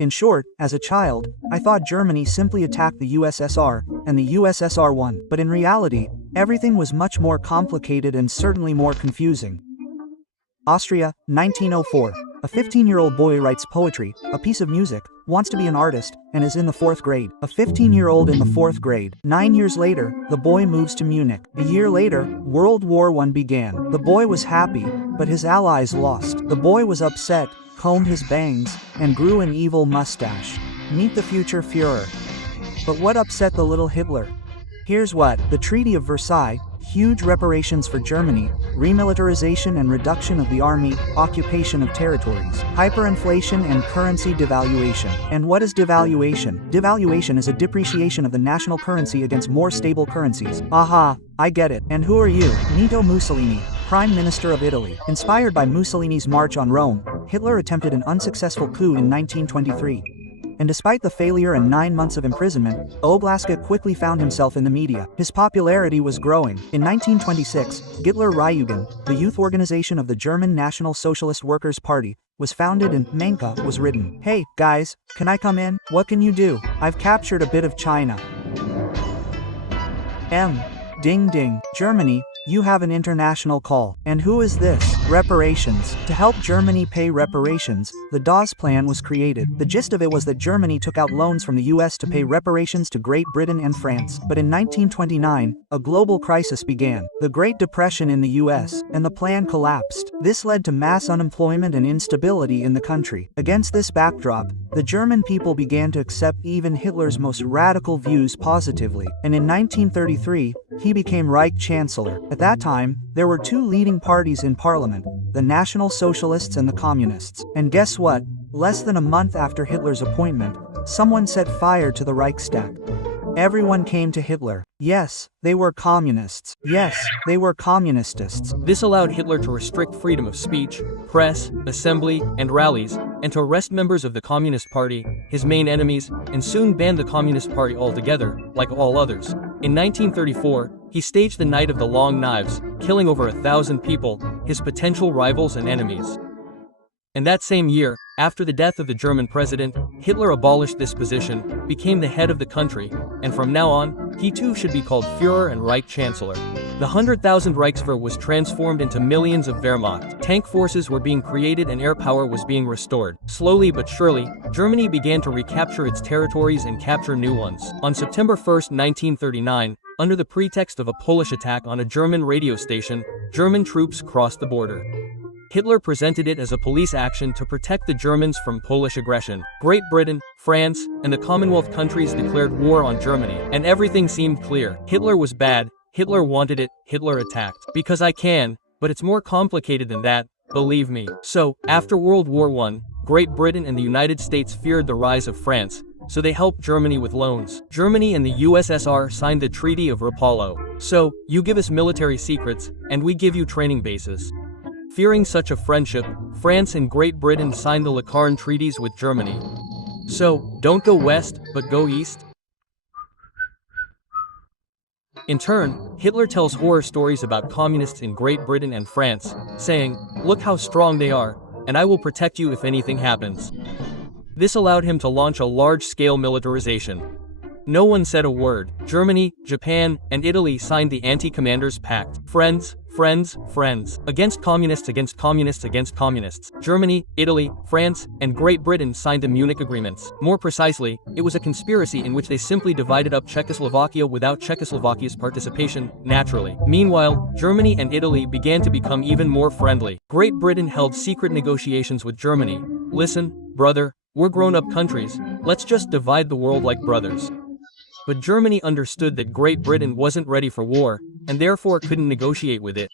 In short, as a child, I thought Germany simply attacked the USSR, and the USSR won. But in reality, everything was much more complicated and certainly more confusing. Austria, 1904. A 15-year-old boy writes poetry, a piece of music, wants to be an artist, and is in the 4th grade. A 15-year-old in the 4th grade. 9 years later, the boy moves to Munich. A year later, World War I began. The boy was happy, but his allies lost. The boy was upset, combed his bangs, and grew an evil mustache. Meet the future Führer. But what upset the little Hitler? Here's what: the Treaty of Versailles, huge reparations for Germany, remilitarization and reduction of the army, occupation of territories, hyperinflation and currency devaluation. And what is devaluation? Devaluation is a depreciation of the national currency against more stable currencies. Aha, I get it. And who are you? Benito Mussolini, Prime Minister of Italy. Inspired by Mussolini's march on Rome, Hitler attempted an unsuccessful coup in 1923. And despite the failure and 9 months of imprisonment, Oblaska quickly found himself in the media. His popularity was growing. In 1926, Hitler-Jugend, the youth organization of the German National Socialist Workers' Party, was founded and Menka was written. Hey, guys, can I come in? What can you do? I've captured a bit of China. Ding ding. Germany, you have an international call. And who is this? Reparations. To help Germany pay reparations, the Dawes Plan was created. The gist of it was that Germany took out loans from the US to pay reparations to Great Britain and France. But in 1929, a global crisis began, the Great Depression in the US, and the plan collapsed. This led to mass unemployment and instability in the country. Against this backdrop, the German people began to accept even Hitler's most radical views positively. And in 1933, he became Reich Chancellor. At that time, there were two leading parties in parliament, the National Socialists and the Communists. And guess what? Less than a month after Hitler's appointment, someone set fire to the Reichstag. Everyone came to Hitler. Yes, they were communists. Yes, they were communistists. This allowed Hitler to restrict freedom of speech, press, assembly, and rallies, and to arrest members of the Communist Party, his main enemies, and soon banned the Communist Party altogether, like all others. In 1934, he staged the Night of the Long Knives, killing over 1,000 people, his potential rivals and enemies. And that same year, after the death of the German president, Hitler abolished this position, became the head of the country, and from now on, he too should be called Führer and Reich Chancellor. The 100,000 Reichswehr was transformed into millions of Wehrmacht. Tank forces were being created and air power was being restored. Slowly but surely, Germany began to recapture its territories and capture new ones. On September 1, 1939, under the pretext of a Polish attack on a German radio station, German troops crossed the border. Hitler presented it as a police action to protect the Germans from Polish aggression. Great Britain, France, and the Commonwealth countries declared war on Germany, and everything seemed clear. Hitler was bad, Hitler wanted it, Hitler attacked. Because I can, but it's more complicated than that, believe me. So, after World War I, Great Britain and the United States feared the rise of France, so they helped Germany with loans. Germany and the USSR signed the Treaty of Rapallo. So, you give us military secrets, and we give you training bases. Fearing such a friendship, France and Great Britain signed the Locarno treaties with Germany. So, don't go west, but go east. In turn, Hitler tells horror stories about communists in Great Britain and France, saying, "Look how strong they are, and I will protect you if anything happens." This allowed him to launch a large-scale militarization. No one said a word. Germany, Japan, and Italy signed the Anti-Commanders Pact. Friends, friends, friends. Against communists, against communists, against communists. Germany, Italy, France, and Great Britain signed the Munich Agreements. More precisely, it was a conspiracy in which they simply divided up Czechoslovakia without Czechoslovakia's participation, naturally. Meanwhile, Germany and Italy began to become even more friendly. Great Britain held secret negotiations with Germany. Listen, brother, we're grown-up countries, let's just divide the world like brothers. But Germany understood that Great Britain wasn't ready for war, and therefore couldn't negotiate with it.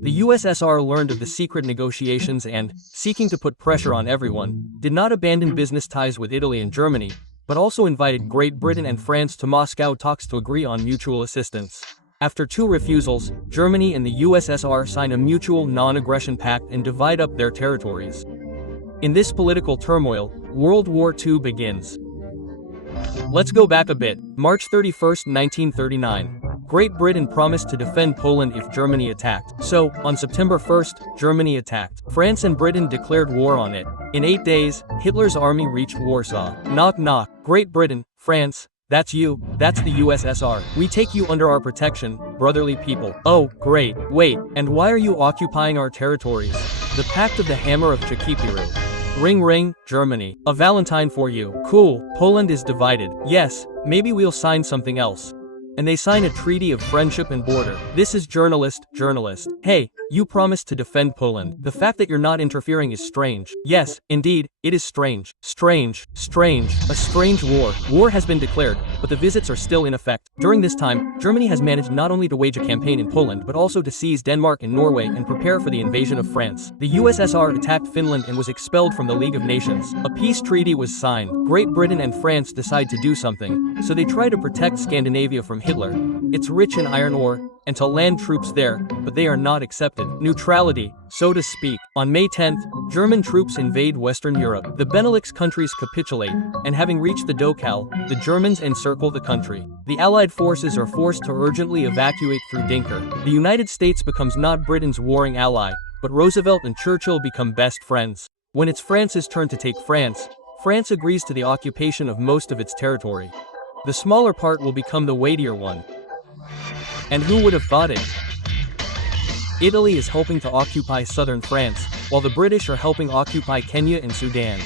The USSR learned of the secret negotiations and, seeking to put pressure on everyone, did not abandon business ties with Italy and Germany, but also invited Great Britain and France to Moscow talks to agree on mutual assistance. After 2 refusals, Germany and the USSR signed a mutual non-aggression pact and divide up their territories. In this political turmoil, World War II begins. Let's go back a bit. March 31, 1939. Great Britain promised to defend Poland if Germany attacked. So, on September 1st, Germany attacked. France and Britain declared war on it. In 8 days, Hitler's army reached Warsaw. Knock knock. Great Britain, France, that's you, that's the USSR. We take you under our protection, brotherly people. Oh, great. Wait, and why are you occupying our territories? The Pact of the Hammer of Chikipiru. Ring ring, Germany. A Valentine for you. Cool, Poland is divided. Yes, maybe we'll sign something else. And they sign a treaty of friendship and border. This is journalist. Hey, you promised to defend Poland. The fact that you're not interfering is strange. Yes, indeed, it is strange. Strange. A strange war. War has been declared, but the visits are still in effect. During this time, Germany has managed not only to wage a campaign in Poland but also to seize Denmark and Norway and prepare for the invasion of France. The USSR attacked Finland and was expelled from the League of Nations. A peace treaty was signed. Great Britain and France decide to do something, so they try to protect Scandinavia from Hitler. It's rich in iron ore, and to land troops there, but they are not accepted. Neutrality, so to speak. On May 10th, German troops invade Western Europe. The Benelux countries capitulate, and having reached the Dokal, the Germans encircle the country. The Allied forces are forced to urgently evacuate through Dinker. The United States becomes not Britain's warring ally, but Roosevelt and Churchill become best friends. When it's France's turn to take France, France agrees to the occupation of most of its territory. The smaller part will become the weightier one. And who would have thought it? Italy is helping to occupy southern France, while the British are helping occupy Kenya and Sudan.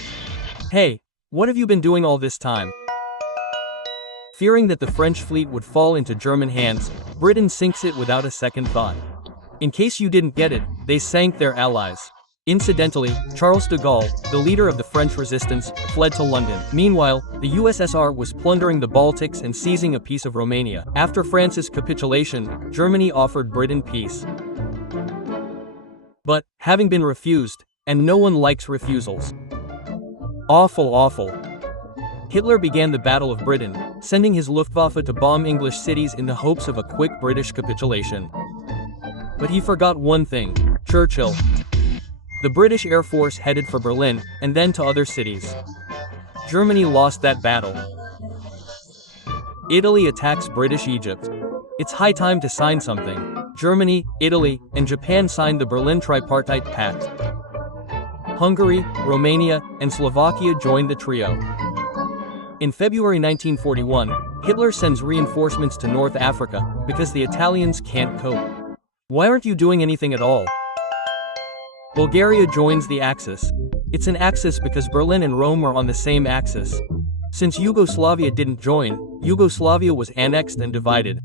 Hey, what have you been doing all this time? Fearing that the French fleet would fall into German hands, Britain sinks it without a second thought. In case you didn't get it, they sank their allies. Incidentally, Charles de Gaulle, the leader of the French resistance, fled to London. Meanwhile, the USSR was plundering the Baltics and seizing a piece of Romania. After France's capitulation, Germany offered Britain peace. But, having been refused, and no one likes refusals. Awful. Hitler began the Battle of Britain, sending his Luftwaffe to bomb English cities in the hopes of a quick British capitulation. But he forgot one thing: Churchill. The British Air Force headed for Berlin, and then to other cities. Germany lost that battle. Italy attacks British Egypt. It's high time to sign something. Germany, Italy, and Japan signed the Berlin Tripartite Pact. Hungary, Romania, and Slovakia joined the trio. In February 1941, Hitler sends reinforcements to North Africa because the Italians can't cope. Why aren't you doing anything at all? Bulgaria joins the Axis. It's an axis because Berlin and Rome are on the same axis. Since Yugoslavia didn't join, Yugoslavia was annexed and divided.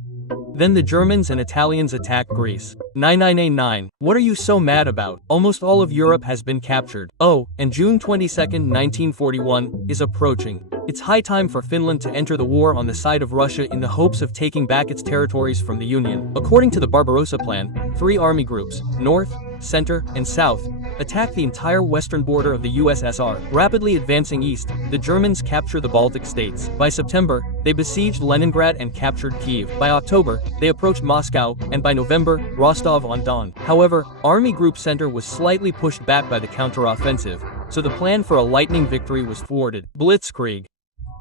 Then the Germans and Italians attacked Greece. 9989. What are you so mad about? Almost all of Europe has been captured. Oh, and June 22, 1941, is approaching. It's high time for Finland to enter the war on the side of Russia in the hopes of taking back its territories from the Union. According to the Barbarossa Plan, 3 army groups, North, Center, and South, attack the entire western border of the USSR. Rapidly advancing east, the Germans capture the Baltic states. By September, they besieged Leningrad and captured Kiev. By October, they approached Moscow, and by November, Rostov-on-Don. However, Army Group Center was slightly pushed back by the counteroffensive, so the plan for a lightning victory was thwarted. Blitzkrieg.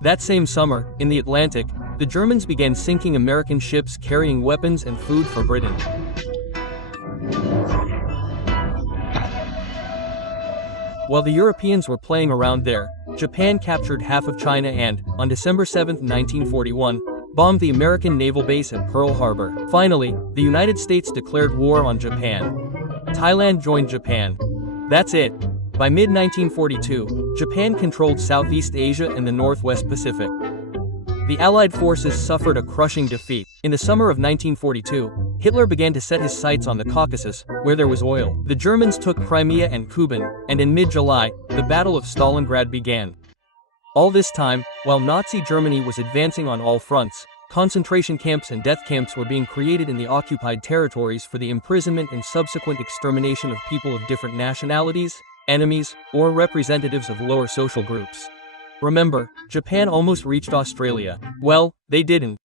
That same summer, in the Atlantic, the Germans began sinking American ships carrying weapons and food for Britain. While the Europeans were playing around there, Japan captured half of China and, on December 7, 1941, bombed the American naval base at Pearl Harbor. Finally, the United States declared war on Japan. Thailand joined Japan. That's it. By mid-1942, Japan controlled Southeast Asia and the Northwest Pacific. The Allied forces suffered a crushing defeat. In the summer of 1942, Hitler began to set his sights on the Caucasus, where there was oil. The Germans took Crimea and Kuban, and in mid-July, the Battle of Stalingrad began. All this time, while Nazi Germany was advancing on all fronts, concentration camps and death camps were being created in the occupied territories for the imprisonment and subsequent extermination of people of different nationalities, enemies, or representatives of lower social groups. Remember, Japan almost reached Australia. Well, they didn't.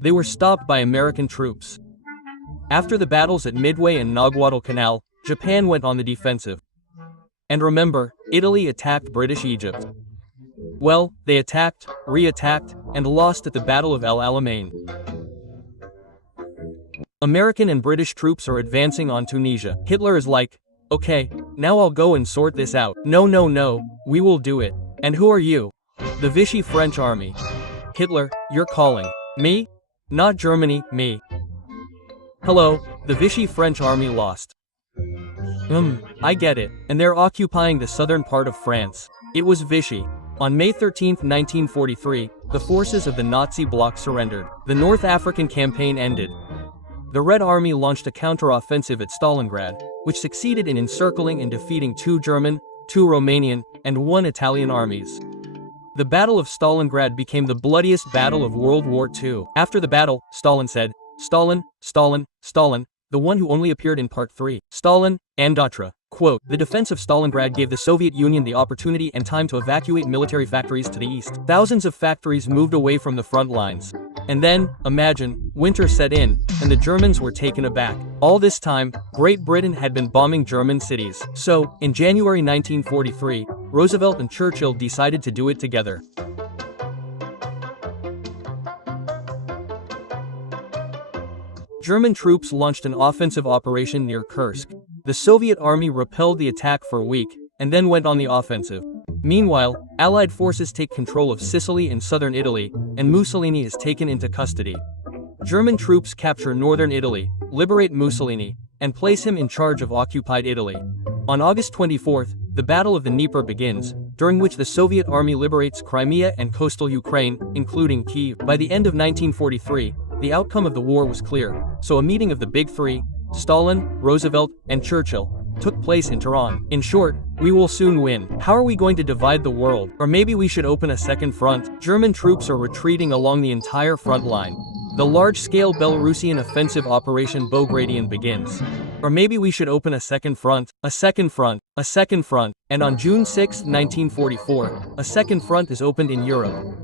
They were stopped by American troops. After the battles at Midway and Guadalcanal, Japan went on the defensive. And remember, Italy attacked British Egypt. Well, they attacked, re-attacked, and lost at the Battle of El Alamein. American and British troops are advancing on Tunisia. Hitler is like, okay, now I'll go and sort this out. No, no, no, we will do it. And who are you? The Vichy French army. Hitler, you're calling. Me? Not Germany, me. Hello, the Vichy French army lost. I get it, and they're occupying the southern part of France. It was Vichy. On May 13, 1943, the forces of the Nazi bloc surrendered. The North African campaign ended. The Red Army launched a counter-offensive at Stalingrad, which succeeded in encircling and defeating 2 German, 2 Romanian, and 1 Italian armies. The Battle of Stalingrad became the bloodiest battle of World War II. After the battle, Stalin said, Stalin, Stalin, Stalin, the one who only appeared in Part 3. Stalin, and d'autres. Quote, the defense of Stalingrad gave the Soviet Union the opportunity and time to evacuate military factories to the east. Thousands of factories moved away from the front lines. And then, imagine, winter set in, and the Germans were taken aback. All this time, Great Britain had been bombing German cities. So, in January 1943, Roosevelt and Churchill decided to do it together. German troops launched an offensive operation near Kursk. The Soviet army repelled the attack for a week, and then went on the offensive. Meanwhile, Allied forces take control of Sicily and southern Italy, and Mussolini is taken into custody. German troops capture northern Italy, liberate Mussolini, and place him in charge of occupied Italy. On August 24th, the Battle of the Dnieper begins, during which the Soviet army liberates Crimea and coastal Ukraine, including Kyiv. By the end of 1943, the outcome of the war was clear, so a meeting of the Big Three, Stalin, Roosevelt, and Churchill, took place in Tehran. In short, we will soon win. How are we going to divide the world? Or maybe we should open a second front? German troops are retreating along the entire front line. The large-scale Belarusian offensive Operation Bogradian begins. Or maybe we should open a second front, a second front, a second front, and on June 6, 1944, a second front is opened in Europe.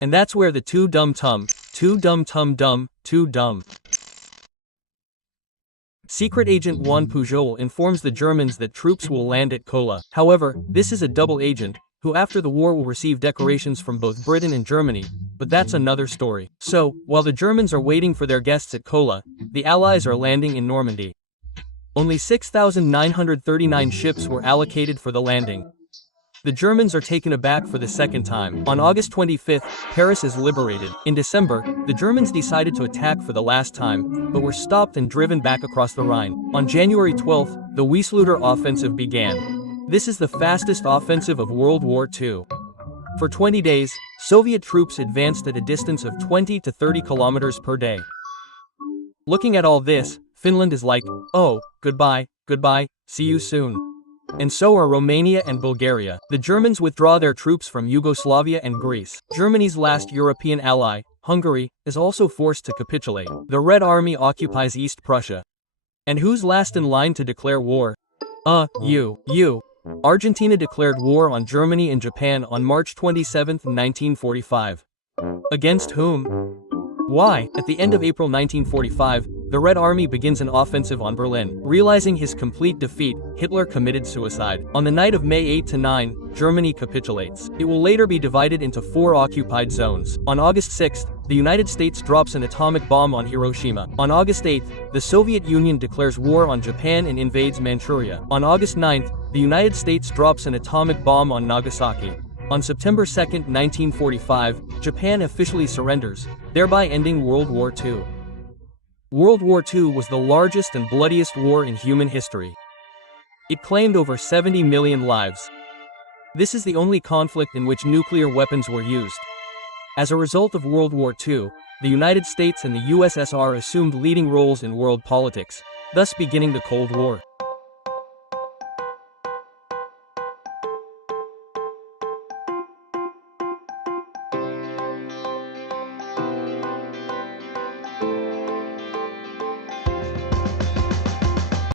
And that's where the too dumb. Secret agent Juan Pujol informs the Germans that troops will land at Kola. However, this is a double agent, who after the war will receive decorations from both Britain and Germany, but that's another story. So, while the Germans are waiting for their guests at Kola, the Allies are landing in Normandy. Only 6,939 ships were allocated for the landing. The Germans are taken aback for the second time. On August 25th, Paris is liberated. In December, the Germans decided to attack for the last time, but were stopped and driven back across the Rhine. On January 12th, the Wieslutter offensive began. This is the fastest offensive of World War II. For 20 days, Soviet troops advanced at a distance of 20 to 30 kilometers per day. Looking at all this, Finland is like, oh, goodbye, see you soon. And so are Romania and Bulgaria. The Germans withdraw their troops from Yugoslavia and Greece. Germany's last European ally, Hungary, is also forced to capitulate. The Red Army occupies East Prussia. And who's last in line to declare war? You. Argentina declared war on Germany and Japan on March 27, 1945. Against whom? Why? At the end of April 1945, the Red Army begins an offensive on Berlin. Realizing his complete defeat, Hitler committed suicide. On the night of May 8 to 9, Germany capitulates. It will later be divided into 4 occupied zones. On August 6, the United States drops an atomic bomb on Hiroshima. On August 8, the Soviet Union declares war on Japan and invades Manchuria. On August 9, the United States drops an atomic bomb on Nagasaki. On September 2, 1945, Japan officially surrenders, thereby ending World War II. World War II was the largest and bloodiest war in human history. It claimed over 70 million lives. This is the only conflict in which nuclear weapons were used. As a result of World War II, the United States and the USSR assumed leading roles in world politics, thus beginning the Cold War.